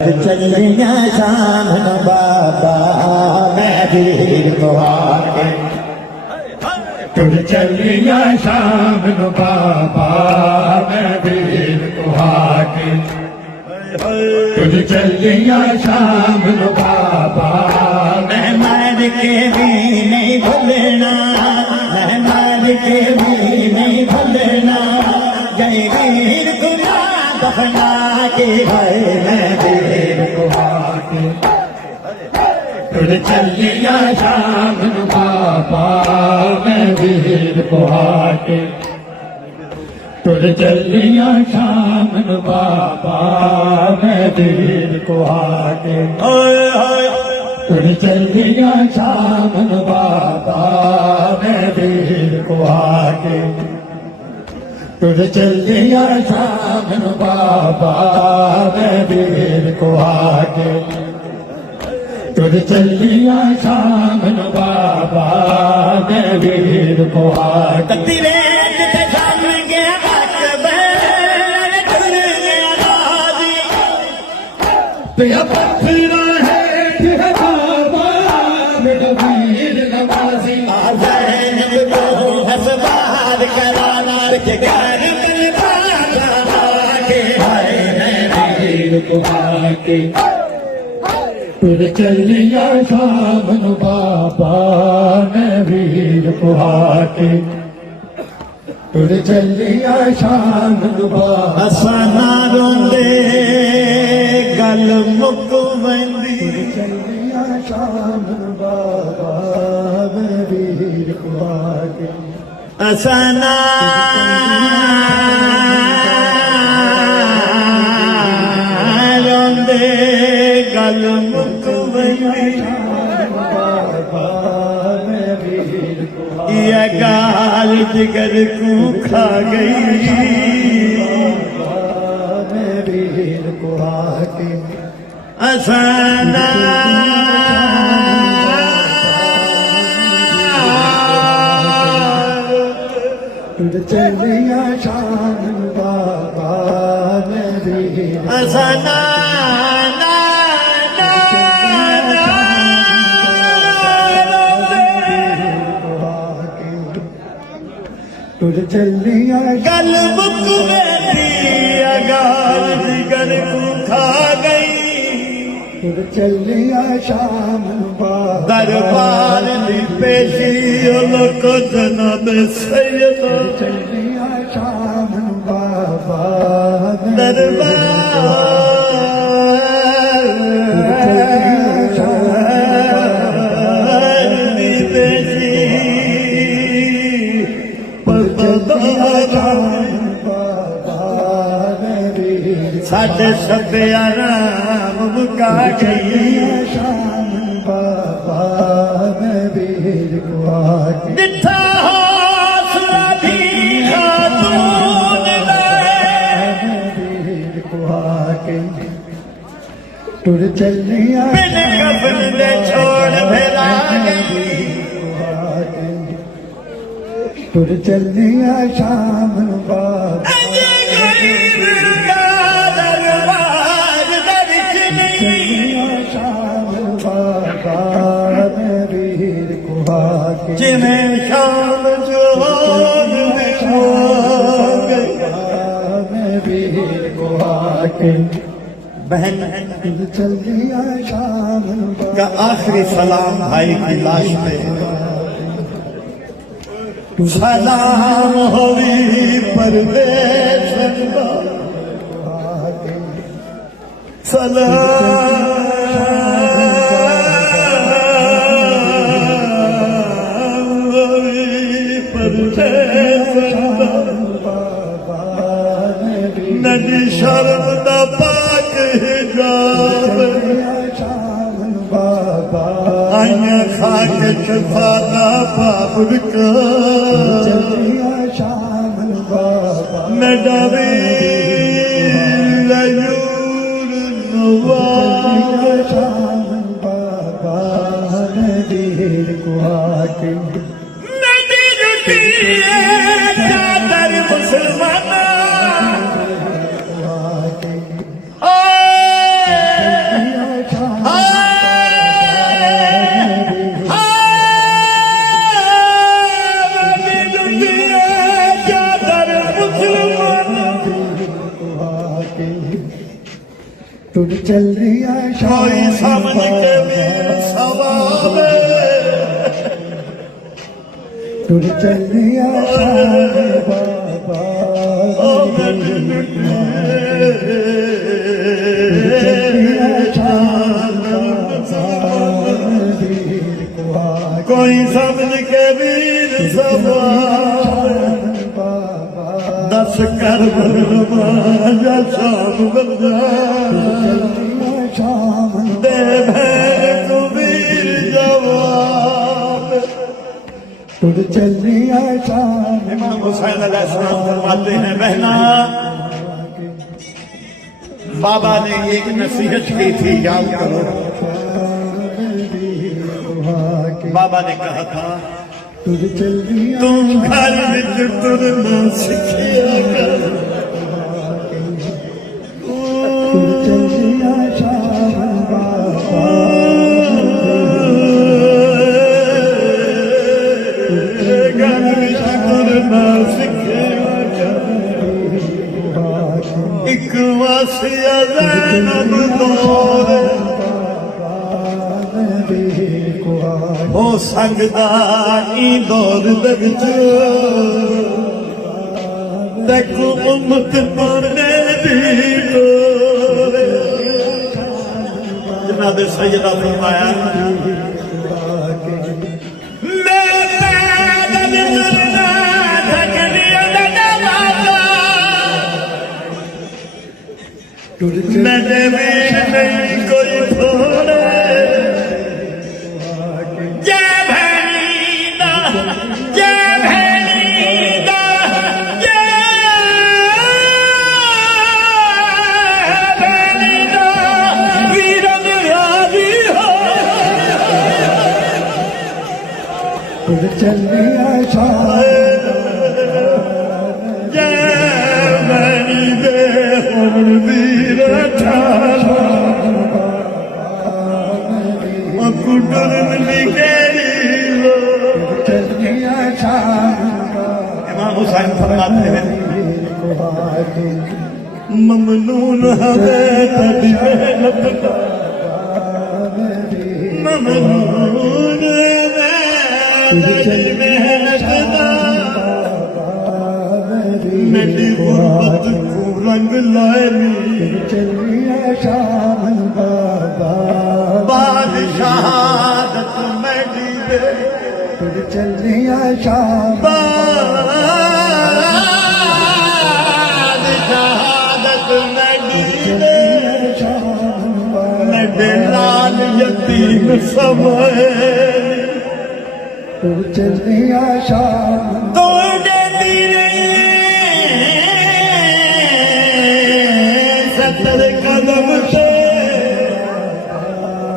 चलिया शाम न बाबा मैं वीर को आके तुझ चलिया शाम नु बाबा मैं वीर को आके तुझ चलिया शाम नु बाबा मैं मार के भी नहीं भूलना मैं मार के भी नहीं भूलना जय वीर गुना दफना के है मैं वीर को आके तुझ चलिया शाम नु बाबा मैं वीर को आके तुझ चलिया शाम नु बाबा मैं वीर को आके तुझ चलिया शाम नु बाबा मैं वीर को आके तुझ चलिया शाम नु बाबा मैं वीर को आके तुझ चलिया शाम नु बाबा मैं वीर को आके तेरे शाम गया तेरा पत्थरा है तेरा बाबा मेरा वीर नवाजी आज़ैन को हसबार कराना के घर में बाबा के हाय मैं वीर को आके तुझ चलिया शाम नु बाबा मैं वीर को आके तुझ चलिया शाम नु बाबा असाना रोंदे गल मुक वंदी चलिया शाम नु बाबा मैं वीर को आके असाना रोंदे गल मुक वंदी बाबा मैं वीर को ये गाल जिगर को खा गई मैं वीर को आके असाना तुझ चलिया शाम नु बाबा मैं वीर असाना तुझ चलिया गल मुक वेंदी गाल जिगर को खा गई तुझ चलिया शाम नु बाबा दरबार दी पेशी लोक जनाब सैयद चलिया शाम नु बाबा दरबार दी पेशी साढ़े सभ्या राम मुका गई शाम बाबा मैं वीर को आके दिठा हौसला भी खातून मैं वीर को आके तुझ चलिया बिन कफन दे छोड़ भेला गई तुझ चलिया शाम बाबा चलिया शाम बाबा मैं वीर को आके जिन्हें शाम जो मैं वीर को आके बहन तुझ चलिया शाम का आखिरी सलाम भाई की लाश पे सलाम होवी परदेश सलाम होवी परदेश नदी शर्म दा पाक हिजाब आइया खाक छफाना बाबुल का नडावी लयूर नवाज नदी रुटी चादर मुसलमान टुट चलिया कोई समझ के भी सवावे टुट चलिया बाबा ओ चलिया कोई समझ के वीर सवावे दस कर बलवाजा शाम बंदा दे भैर को वीर जवाब टुट चलिया शाम इमाम हुसैन अलैहिस्सलाम फरमाते हैं बहना बाबा ने एक नसीहत की थी याद करो बाबा ने कहा था टुट चलिया तुम घर विच तुरना सिखिया कर टुट चलिया शाम बाबा घर विच तुरना सिखिया कर एक वासिया ज़ैनब दौर हो संगदा ई दौर दे विच देखो उम्मत पढ़ने दी डोर जनाब सैयदा फरमाया मैं पैदल चलना थकनिया दा बाबा टुट मैंने भी नहीं कोई थोड़े जय भैनीदा जय भैनीदा जय भैनीदा वीरन राजी हो टुट चलिया शाम जय भैनीदे हमर वीर ठाला कुडर निकेरी लो चलिया शाम इमाम हुसैन फरमाते हैं ममनून हवे तड़ी मेहनत का ममनून तड़ी मेहनत का मेरी गुरबत को रंग लाए चलिया शाम बाबा बादशाहत मेरी दे टुट चलिया शाम बादशाहत मेरी दे शाम मेरे लाल यतीम समय टुट चलिया शाम तोड़े दीने 70 कदम से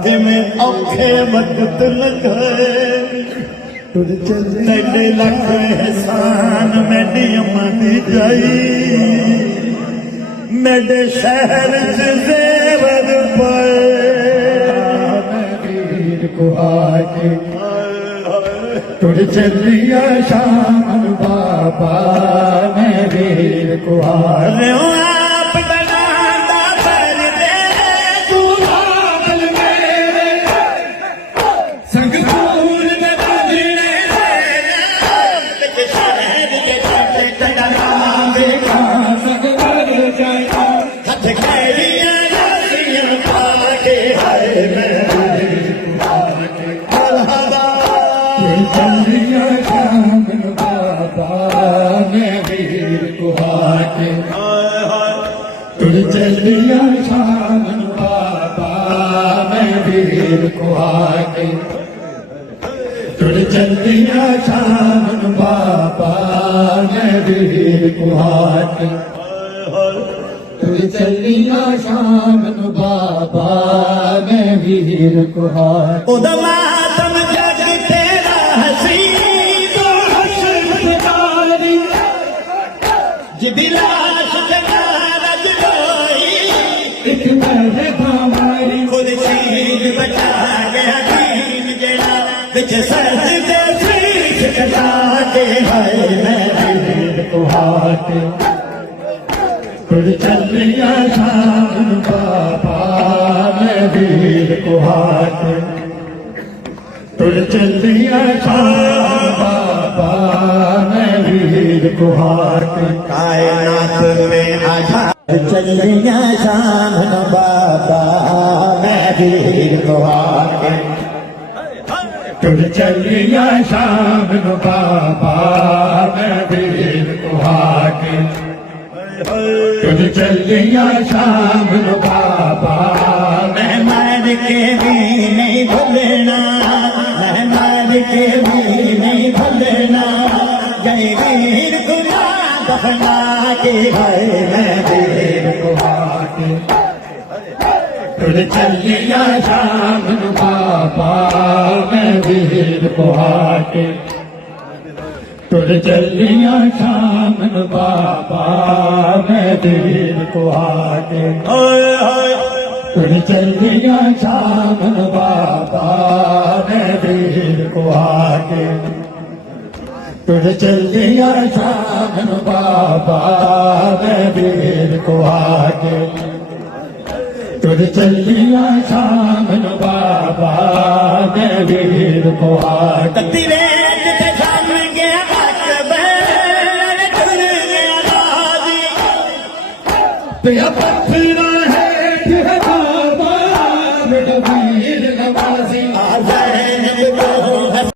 कि मैं औखे वक्त लगे टुट चलिया तेरे लख एहसान मेरी अम्मा दी जाई मेरे शहर च जेवर पाए वीर को आके टुट चलिया शाम बाबा मैं वीर को आके अरे ओ आप बनाता पर दे तू बाबल मेरे संगपूर में बजने से शहर के चटे तड़ाम देखा सकबर जाए हथ खेलिया यारियां पाके हाय मैं मरहबा चलिया शाम बाबा मैं वीर को आके टुट चलिया शाम बाबा मैं वीर को आके टुट चलिया शाम बाबा मैं वीर को आके टुट चलिया शाम बाबा मैं वीर को आके ओदा मातम जग तेरा हसी तो हसनदारी जिदी लाश जगा रज रोई एक मैं हमारी खुद शीद बचा गया दीन जड़ा विच सजदे शीश कटा के हाय मैं वीर को आके टुट चलिया शाम बाबा वीर को हाके तुर चलिया शाम बाबा मैं वीर को हाके कायनात में आजा चलिया शाम बाबा मैं वीर को हाके तुर चलिया शाम बाबा मैं वीर को हाके तुर चलिया शाम बाबा मैं मार के भी नहीं भूलना मैं मार के भी नहीं भूलना गए वीर गुना दफना के भाई मैं वीर को हाके तुर चलिया शाम बाबा मैं वीर को हाके तुर चलिया शाम बाबा मैं वीर को हाके तुर चलिया शाम बाबा मैं वीर को हाके तुर चलिया शाम बाबा मैं वीर को हाके तुर चलिया शाम बाबा मैं वीर को हाके तेरे जिते जम गया अकबर टुर गया गाजी तेरा पत्थर है बाबा